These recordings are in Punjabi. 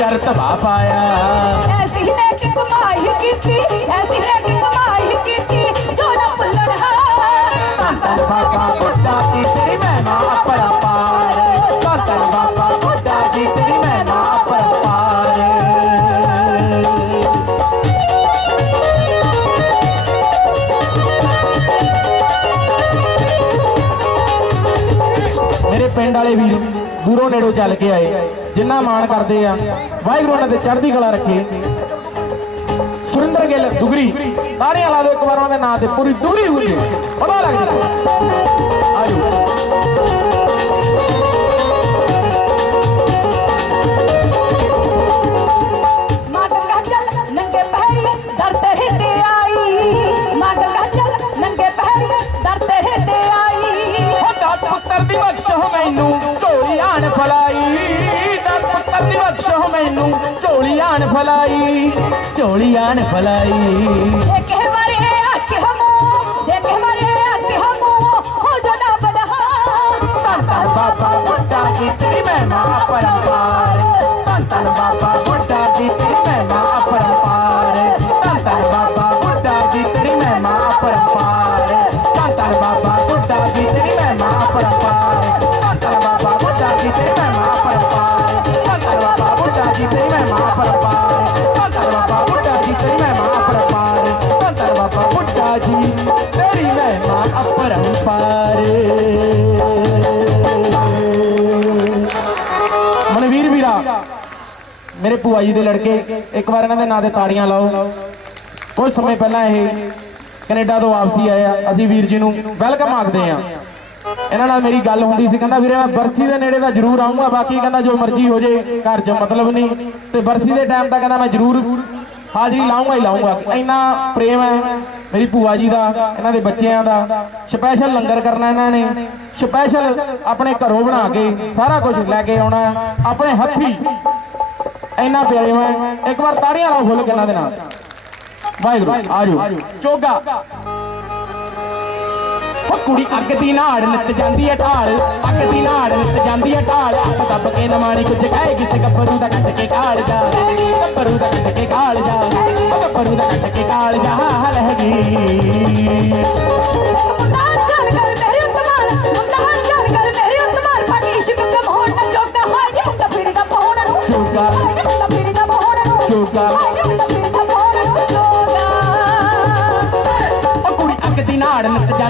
ਉਚਰਤ ਬਾ ਪਾਇਆ ਉਚਰਤ ਬਾ ਪਾਇਆ ਐਸੀ ਨੇ ਕਿ ਕਮਾਈ ਕੀਤੀ ਐਸੀ ਨੇ ਕਿ ਕਮਾਈ ਕੀਤੀ ਜੋ ਨਾ ਭੁੱਲਣ ਹਾਂ ਧੰਨ ਬਾਬਾ ਬੁੱਢਾ ਜੀ ਤੇਰੀ ਮਹਿਮਾ ਪਰਪਾਰ ਧੰਨ ਬਾਬਾ ਬੁੱਢਾ ਜੀ ਤੇਰੀ ਮਹਿਮਾ ਪਰਪਾਰ ਮੇਰੇ ਪਿੰਡ ਵਾਲੇ ਵੀਰ ਦੂਰੋਂ ਨੇੜੋਂ ਚੱਲ ਕੇ ਆਏ ਜਿੰਨਾ ਮਾਣ ਕਰਦੇ ਆ, ਵਾਹਿਗੁਰੂ ਉਹਨਾਂ ਦੇ ਚੜ੍ਹਦੀ ਕਲਾ ਰੱਖੇ। ਸੁਰਿੰਦਰ ਗਿੱਲ ਦੁਗਰੀ ਤਾੜੀਆਂ ਲਾ ਦਿਓ ਇੱਕ ਵਾਰ ਉਹਨਾਂ ਦੇ ਨਾਂ ਤੇ ਪੂਰੀ ਦੁਗਰੀ ਹੋਈ ਪਤਾ ਲੱਗ ਜਾਂਦਾ ચોળિયાને ભલાઈ ਮੇਰੇ ਭੂਆ ਜੀ ਦੇ ਲੜਕੇ, ਇੱਕ ਵਾਰ ਇਹਨਾਂ ਦੇ ਨਾਂ ਤੇ ਤਾੜੀਆਂ ਲਾਓ। ਕੁਝ ਸਮੇਂ ਪਹਿਲਾਂ ਇਹ ਕੈਨੇਡਾ ਤੋਂ ਵਾਪਸੀ ਆਇਆ ਅਸੀਂ ਵੀਰ ਜੀ ਨੂੰ ਵੈਲਕਮ ਆਖਦੇ ਆ ਇਹਨਾਂ ਨਾਲ ਮੇਰੀ ਗੱਲ ਹੁੰਦੀ ਸੀ, ਕਹਿੰਦਾ ਵੀਰੇ ਮੈਂ ਬਰਸੀ ਦੇ ਨੇੜੇ ਤਾਂ ਜ਼ਰੂਰ ਆਉਂਗਾ ਬਾਕੀ ਕਹਿੰਦਾ ਜੋ ਮਰਜ਼ੀ ਹੋ ਜੇ, ਘਰ 'ਚ ਮਤਲਬ ਨਹੀਂ। ਤੇ ਬਰਸੀ ਦੇ ਟਾਈਮ ਤਾਂ ਕਹਿੰਦਾ ਮੈਂ ਜ਼ਰੂਰ ਹਾਜ਼ਰੀ ਲਾਉਂਗਾ ਹੀ ਲਾਉਂਗਾ ਇੰਨਾ ਪ੍ਰੇਮ ਹੈ ਮੇਰੀ ਭੂਆ ਜੀ ਦਾ, ਇਹਨਾਂ ਦੇ ਬੱਚਿਆਂ ਦਾ। ਸਪੈਸ਼ਲ ਲੰਗਰ ਕਰਨਾ ਇਹਨਾਂ ਨੇ। ਸਪੈਸ਼ਲ ਆਪਣੇ ਘਰੋਂ ਬਣਾ ਕੇ ਸਾਰਾ ਕੁਝ ਲੈ ਕੇ ਆਉਣਾ। ਆਪਣੇ ਹੱਥੀ ਇੰਨਾ ਪਿਆਰੇ ਮੈਂ, ਇੱਕ ਵਾਰ ਤਾੜੀਆਂ ਲਾਓ ਫੁੱਲ ਕਿੰਨਾ ਦੇ ਨਾਲ। ਵਾਹਿਗੁਰੂ, ਆਜੋ। ਚੋਗਾ। ਉਹ ਕੁੜੀ ਅੱਗ ਦੀ ਨਾੜ ਨਿੱਤ ਜਾਂਦੀ ਹੈ ਢਾਲ। ਅੱਗ ਦੀ ਨਾੜ ਨਿੱਤ ਜਾਂਦੀ ਹੈ ਢਾਲ। ਅੱਖ ਦੱਬ ਕੇ ਨਮਾਣੀ ਕੁਝ ਕਹੇਗੀ ਤੇ ਗੱਭਰੂ ਦਾ ਕੱਟ ਕੇ ਕਾਲ ਜਾ। ਗੱਭਰੂ ਦਾ ਕੱਟ ਕੇ ਕਾਲ ਜਾ। ਗੱਭਰੂ ਦਾ ਕੱਟ ਕੇ ਕਾਲ ਜਾ। ਹਲਹਗੀ ਮੁੰਡਾ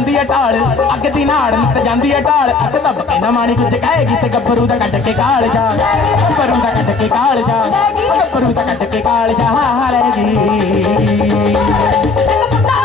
ਜਾਂਦੀ ਹੈ ਢਾਲ। ਅੱਗ ਦੀ ਨਾੜ ਨਿੱਤ ਜਾਂਦੀ ਹੈ ਢਾਲ। ਅੱਗ ਦੱਬ ਕੇ ਨਮਾਣੀ ਕੁਝ ਕਹੇਗੀ ਤੇ ਗੱਭਰੂ ਦਾ ਕੱਟ ਕੇ ਕਾਲ ਜਾ। ਗੱਭਰੂ ਦਾ ਕੱਟ ਕੇ ਕਾਲ ਜਾ। ਗੱਭਰੂ ਦਾ ਕੱਟ ਕੇ ਕਾਲ ਜਾ। ਹਲਹਗੀ ਮੁੰਡਾ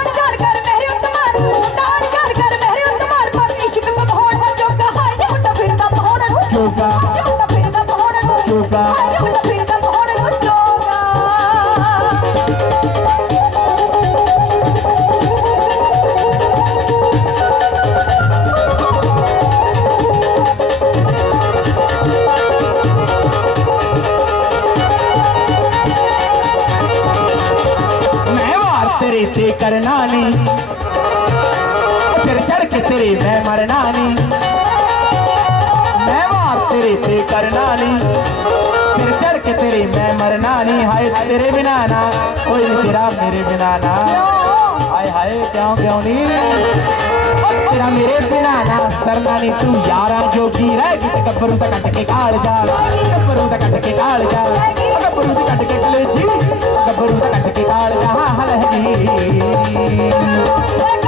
ਤੇਰੇ ਤੇ ਕਰਨਾ ਨਹੀਂ ਫਿਰ ਚੜ ਕੇ ਤੇਰੇ ਮੈਂ ਮਰਨਾ ਨਹੀਂ ਹਾਏ ਤੇਰੇ ਬਿਨਾ ਨਾ ਕੋਈ ਤੇਰਾ ਮੇਰੇ ਬਿਨਾ ਨਾ। ਹਾਏ ਹਾਏ, ਕਿਉਂ ਕਿਉਂ ਨਹੀਂ ਤੇਰਾ ਮੇਰੇ ਬਿਨਾ ਨਾ ਸਰਨਾ ਨਹੀਂ ਤੂੰ ਯਾਰਾਂ ਜੋਗੀ ਰਹਿ ਗਈ ਤੇ ਦਾ ਕੱਟ ਕੇ ਕਾਲ ਜਾ। ਗੱਭਰੂ ਦਾ ਕੱਟ ਕੇ ਕਾਲ ਜਾ। ਓ ਦਾ ਕੱਟ ਕੇ ਕਲੇਜੀ। ਗੱਭਰੂ ਦਾ ਕੱਟ ਕੇ ਕਾਲ ਜਾ। ਹਲਹਗੀ ਇਹ ਗੱਲ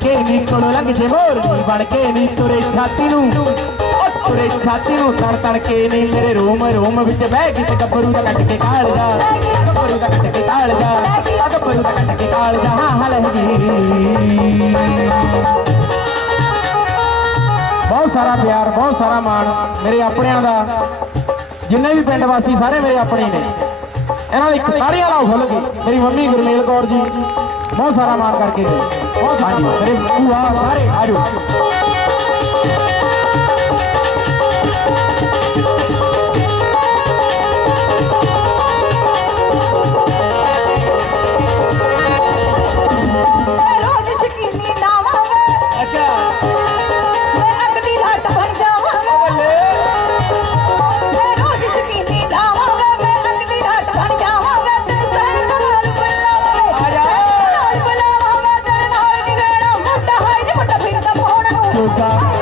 ਕੇ ਵੀ ਕੋਲੋਂ ਲੰਘ ਜੇ ਮੋਰਨੀ ਬਣ ਕੇ ਵੀ ਤੁਰੇ ਛਾਤੀ ਨੂੰ। ਤੁਰੇ ਛਾਤੀ ਨੂੰ ਤੜ ਤੜ ਕੇ ਨਹੀਂ ਮੇਰੇ ਰੂਮ ਰੂਮ ਵਿੱਚ ਬਹਿ ਕੇ ਗੱਭਰੂ ਦਾ ਕੱਟ ਕੇ ਕਾਲਦਾ ਗੱਭਰੂ ਦਾ ਕੱਟ ਕੇ ਕਾਲਦਾ ਗੱਭਰੂ ਦਾ ਕੱਟ ਕੇ ਕਾਲਦਾ ਹਾਂ ਹਲੇ ਜੀ। ਬਹੁਤ ਸਾਰਾ ਪਿਆਰ, ਬਹੁਤ ਸਾਰਾ ਮਾਣ ਮੇਰੇ ਆਪਣਿਆਂ ਦਾ। ਜਿੰਨੇ ਵੀ ਪਿੰਡ ਵਾਸੀ ਸਾਰੇ ਮੇਰੇ ਆਪਣੇ ਨੇ। ਇਹਨਾਂ ਦੀ ਤਾੜੀਆਂ ਲਾਓ ਖੁੱਲ ਕੇ ਮੇਰੀ ਮੰਮੀ ਗੁਰਮੇਲ ਕੌਰ ਜੀ, ਬਹੁਤ ਸਾਰਾ ਮਾਣ ਕਰਕੇ ਗਏ। હાજુ. અરે બહુ મારે હાજુ Bye.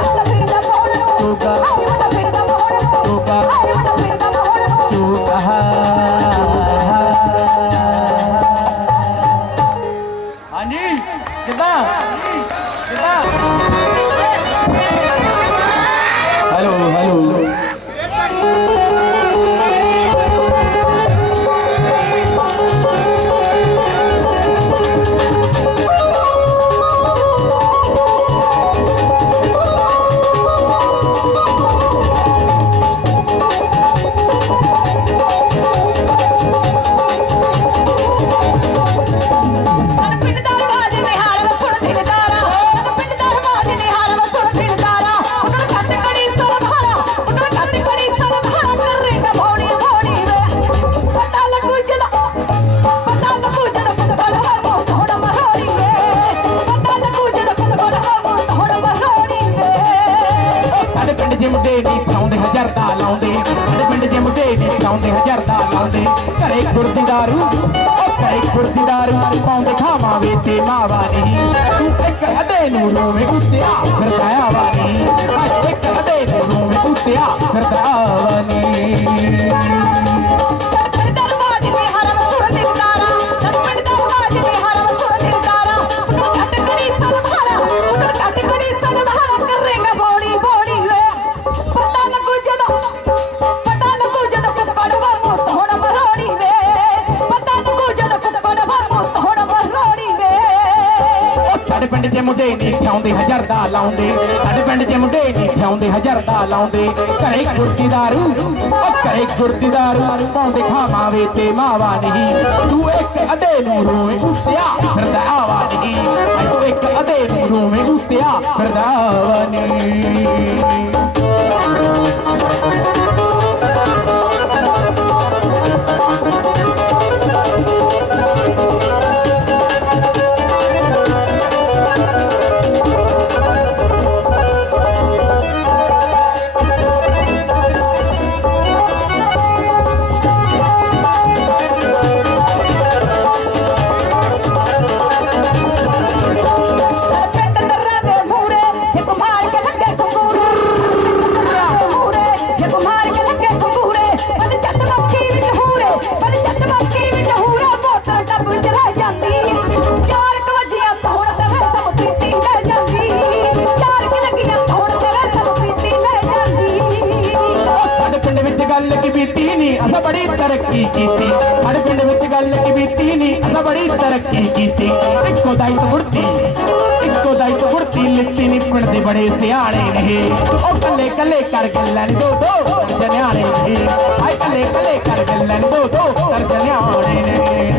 ਗੁਰਦੀ ਦਾਰੂ ਉਹ ਕਰੇ ਗੁਰਦੀ ਦਾਰੂ ਪਾਉਂਦੇ ਖਾਵਾਂਵੇ ਤੇ ਮਾਵਾ ਨਹੀਂ। ਇੱਕ ਹੱਡੇ ਨੂੰ ਰੋਵੇਂ ਉੱਤੇ ਆ ਫਿਰਦਾ ਆਵਾ ਨਹੀਂ। ਇੱਕ ਹੱਡੇ ਨੂੰ ਰੋਵੇਂ ਉੱਤੇ ਆ ਫਿਰਦਾ ਆਵਾ ਨਹੀਂ। ਲਾਉਂਦੇ। ਸਾਡੇ ਪਿੰਡ ਚ ਮੁੰਡੇ ਨਹੀਂ ਫਿਆਉਂਦੇ ਹਜ਼ਾਰ ਦਾ ਲਾਉਂਦੇ। ਘਰੇ ਗੁਰਦੀਦਾਰੂ ਉਹ ਘਰੇ ਗੁਰਦੀਦਾਰੂ ਪਾਉਂਦੇ ਖਾਵਾਵੇ ਤੇ ਮਾਵਾ ਨਹੀਂ। ਤੂੰ ਇੱਕ ਅਦੇ ਨੂੰ ਰੋਵੇਂ ਉੱਤਿਆ ਫਿਰਦਾ ਆਵਾ ਨਹੀਂ। ਤੂੰ ਇੱਕ ਅਦੇ ਨੂੰ ਰੋਵੇਂ ਉੱਤਿਆ ਫਿਰਦਾ ਆਵਾ ਨਹੀਂ। ਬੜੇ ਸਿਆਣੇ ਨੇ। ਉਹ ਕੱਲੇ ਕੱਲੇ ਕਰ ਗੱਲਾਂ ਦੋ ਦੋ ਜਨਿਆਣੇ ਨੇ। ਹਾਏ ਕੱਲੇ ਕੱਲੇ ਕਰ ਗੱਲਾਂ ਦੋ ਦੋ ਜਨਿਆਣੇ ਨੇ।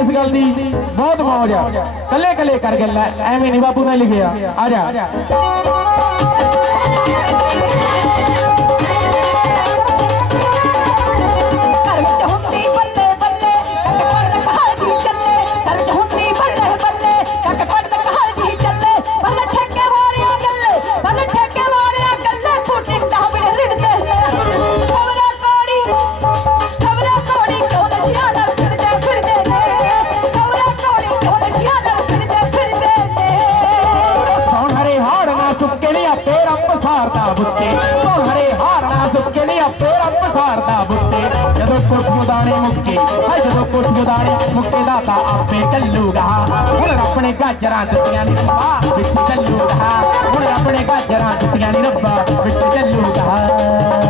ਇਸ ਗੱਲ ਦੀ ਬਹੁਤ ਮੌਜ ਆ। ਕੱਲੇ ਕੱਲੇ ਕਰ ਗੱਲਾਂ, ਐਵੇਂ ਨਹੀਂ ਬਾਪੂ ਨੇ ਲਿਖਿਆ। ਆ ਜਾ। ਚੜਿਆ ਫੇਰ ਅੰਬਸਾਰ ਦਾ ਬੁੱਤੇ ਜਦੋਂ ਖੁਸ਼ਬੂ ਦਾਣੇ ਮੁੱਕੇ, ਹਾਏ ਜਦੋਂ ਖੁਸ਼ਬੂ ਦਾਣੇ ਮੁੱਕੇ ਦਾ ਤਾਂ ਆਪੇ ਚੱਲੂਗਾ। ਹੁਣ ਰੱਬ ਨੇ ਗਾਜਰਾਂ ਦਿੱਤੀਆਂ ਨੇ ਰੱਬਾ ਵਿੱਚ ਚੱਲੂਗਾ। ਹੁਣ ਰੱਬ ਨੇ ਗਾਜਰਾਂ ਦਿੱਤੀਆਂ ਨੇ ਰੱਬਾ ਵਿੱਚ ਚੱਲੂਗਾ।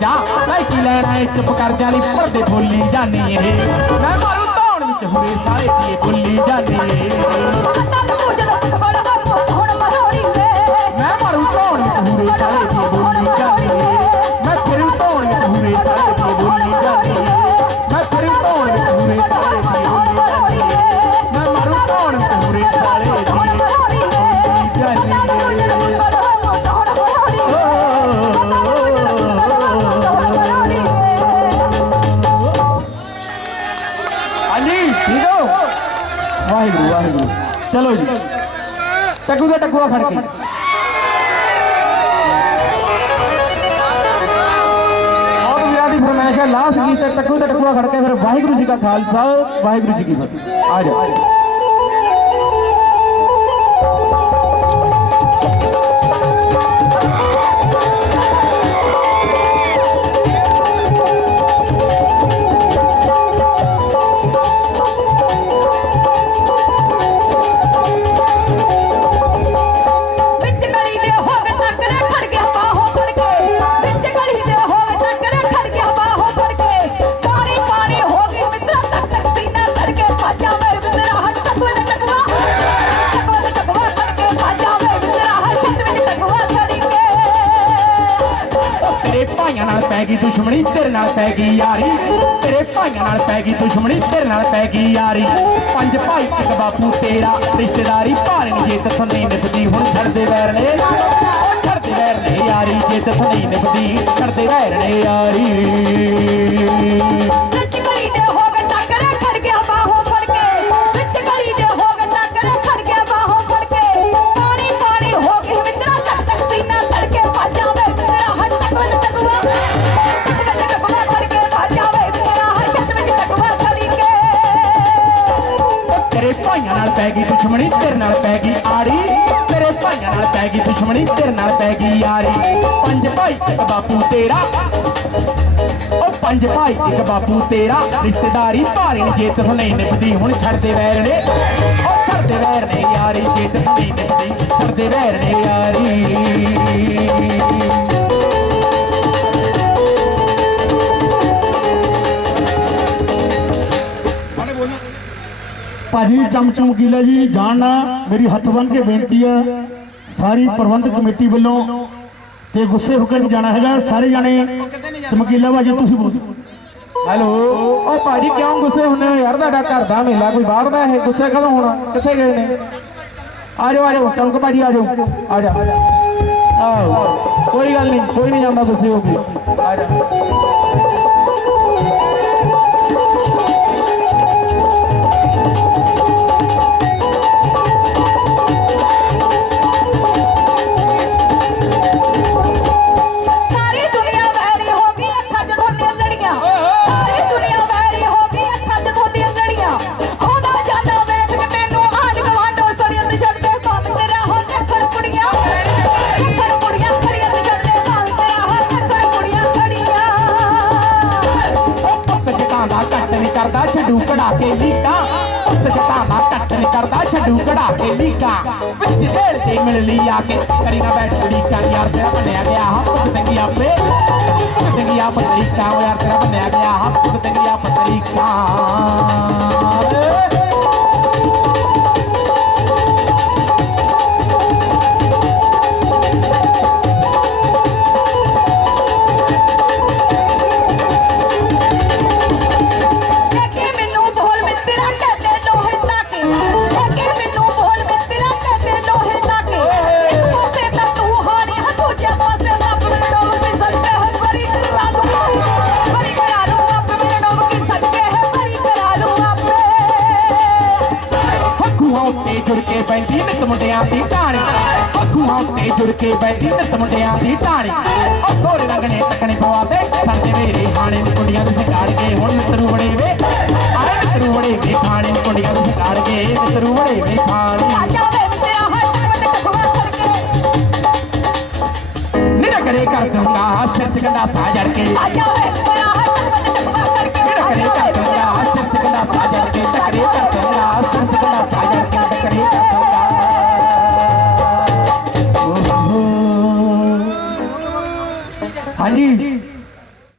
ਜਾ। ਲੈ ਕੀ ਲੈਣਾ ਏ ਚੁੱਪ ਕਰ ਜਾ ਨੀ ਪਰਦੇ ਬੋਲੀ ਜਾਨੀ ਇਹ ਮੈਂ ਮਾਰੂ ਧੌਣ ਵਿੱਚ ਹੋਏ ਸਾਰੇ ਕੀ ਬੋਲੀ ਜਾਨੀ ਇਹ ਆਟਾ ਤੂੰ ਜਦੋਂ ਬੜਾ ਪੁੱਤ ਹੁਣ ਮਰੋੜੀ ਵੇ ਮੈਂ ਮਾਰੂ ਧੌਣ ਵਿੱਚ ਹੋਏ ਸਾਰੇ ਵਾਹਿਗੁਰੂ ਵਾਹਿਗੁਰੂ। ਚਲੋ ਜੀ। ਟੱਕੂ ਦਾ ਟੱਕੂਆ ਖੜ ਕੇ। ਬਹੁਤ ਵੀਰਾਂ ਦੀ ਫਰਮਾਇਸ਼ ਹੈ। ਲਾਸਟ ਗੀਤ ਤੇ ਟੱਕੂ ਦਾ ਟੱਕੂਆ ਖੜ ਕੇ ਫਿਰ ਵਾਹਿਗੁਰੂ ਜੀ ਕਾ ਖਾਲਸਾ, ਵਾਹਿਗੁਰੂ ਜੀ ਕੀ ਫਤਿਹ। ਆ ਜਾਓ। ਨਾਲ ਪੈ ਗਈ ਯਾਰੀ। ਤੇਰੇ ਭਾਈਆਂ ਨਾਲ ਪੈ ਗਈ ਦੁਸ਼ਮਣੀ, ਤੇਰੇ ਨਾਲ ਪੈ ਗਈ ਯਾਰੀ। ਪੰਜ ਭਾਈ, ਇੱਕ ਬਾਪੂ, ਤੇਰਾ ਰਿਸ਼ਤੇਦਾਰੀ। ਭਾਰਨ ਜੇ ਤਥੋਂ ਨਿਭਦੀ। ਹੁਣ ਛੱਡਦੇ ਵੈਰ ਨੇ ਉਹ ਛੱਡਦੇ ਵੈਰ ਨੇ ਯਾਰੀ। ਜੇ ਤਥੋਂ ਨਹੀਂ ਨਿਭਦੀ, ਛੱਡਦੇ ਵੈਰ ਨੇ ਯਾਰੀ। ਪੈ ਗਈ ਦੁਸ਼ਮਣੀ ਤੇਰੇ ਨਾਲ ਪੈ ਗਈ ਆੜੀ ਤੇਰੇ ਭਾਈਆਂ ਨਾਲ ਪੈ ਗਈ ਦੁਸ਼ਮਣੀ ਤੇਰੇ ਨਾਲ ਪੈ ਗਈ ਯਾਰੀ ਪੰਜ ਭਾਈ ਇੱਕ ਬਾਪੂ ਤੇਰਾ। ਉਹ ਪੰਜ ਭਾਈ ਇੱਕ ਬਾਪੂ ਤੇਰਾ। ਰਿਸ਼ਤੇਦਾਰੀ ਭਾਰੀ ਨੇ ਜੇ ਤੂੰ ਨਹੀਂ ਨਿਭਦੀ ਹੁਣ ਛੱਡਦੇ ਵੈਰ ਨੇ। ਉਹ ਛੱਡਦੇ ਵੈਰ ਨੇ ਯਾਰੀ ਜੇ ਤੂੰ ਨਹੀਂ ਨਿਭਦੀ ਛੱਡਦੇ ਵੈਰ ਨੇ ਯਾਰੀ। ਭਾਜੀ ਚਮਚਮਕੀਲਾ ਜੀ ਜਾਣਨਾ ਮੇਰੀ ਹੱਥ ਬੰਨ ਕੇ ਬੇਨਤੀ ਹੈ ਸਾਰੀ ਪ੍ਰਬੰਧਕ ਕਮੇਟੀ ਵੱਲੋਂ ਤੇ ਗੁੱਸੇ ਹੋ ਕੇ ਨਹੀਂ ਜਾਣਾ ਹੈਗਾ। ਸਾਰੇ ਜਾਣੇ ਚਮਕੀਲਾ ਭਾਜੀ, ਤੁਸੀਂ ਬੋਲੋ। ਹੈਲੋ। ਉਹ ਭਾਜੀ ਕਿਉਂ ਗੁੱਸੇ ਹੁੰਨੇ ਹੋ ਯਾਰ? ਤੁਹਾਡਾ ਘਰ ਦਾ ਮੇਲਾ ਕੋਈ ਬਾਹਰ ਦਾ ਇਹ ਗੁੱਸੇ ਕਦੋਂ ਹੋਣਾ? ਕਿੱਥੇ ਗਏ ਨੇ? ਆ ਜਾਓ ਆ ਜਾਓ ਚੌਂਕ ਭਾਜੀ ਆ ਜਾਓ ਆ ਜਾ ਆਓ ਕੋਈ ਗੱਲ ਨਹੀਂ, ਕੋਈ ਨਹੀਂ ਜਾਂਦਾ ਗੁੱਸੇ ਹੋ ਕੇ। ਆ ਜਾ ਕਰਦਾ ਛੱਡੂ ਕਢਾ ਕੇ ਲੀਕਾ। ਪੁੱਤ ਜਟਾਂਦਾ ਕੱਟ ਕਰਦਾ ਛੱਡੂ ਕਢਾ ਕੇ ਲੀਕਾ। ਵਿੱਚ ਢੇਰ ਤੇ ਮਿਲ ਲਈ ਆ ਕੇ। ਕਰੀ ਨਾ ਬੈਠ ਲੀਕਾ ਯਾਰ ਤੇਰਾ ਬਣਿਆ ਗਿਆ ਹੱਥ ਤੰਗੀ ਆਪੇ ਤੰਗੀ ਆਪ ਤਰੀਕਾ ਯਾਰ ਤੇਰਾ ਬਣਿਆ ਗਿਆ ਹੱਥ ਤੰਗੀ ਆਪ ਤਰੀਕਾ ਢਾਣੀ ਉਹ ਥੋੜੇ ਰੰਗਣੇ ਟਕਣੇ ਪਵਾ ਦੇ ਸਾਡੇ ਮੇਰੇ ਹਾਣੇ ਨੂੰ ਕੁੜੀਆਂ ਨੂੰ ਸ਼ਿਕਾਰ ਕੇ। ਹੁਣ ਮਿੱਤਰੂ ਬੜੇ ਵੇ। ਆਏ ਮਿੱਤਰੂ ਬੜੇ ਵੇ, ਖਾਣੇ ਨੂੰ ਕੁੜੀਆਂ ਨੂੰ ਸ਼ਿਕਾਰ ਕੇ। ਮਿੱਤਰੂ ਬੜੇ ਵੇ।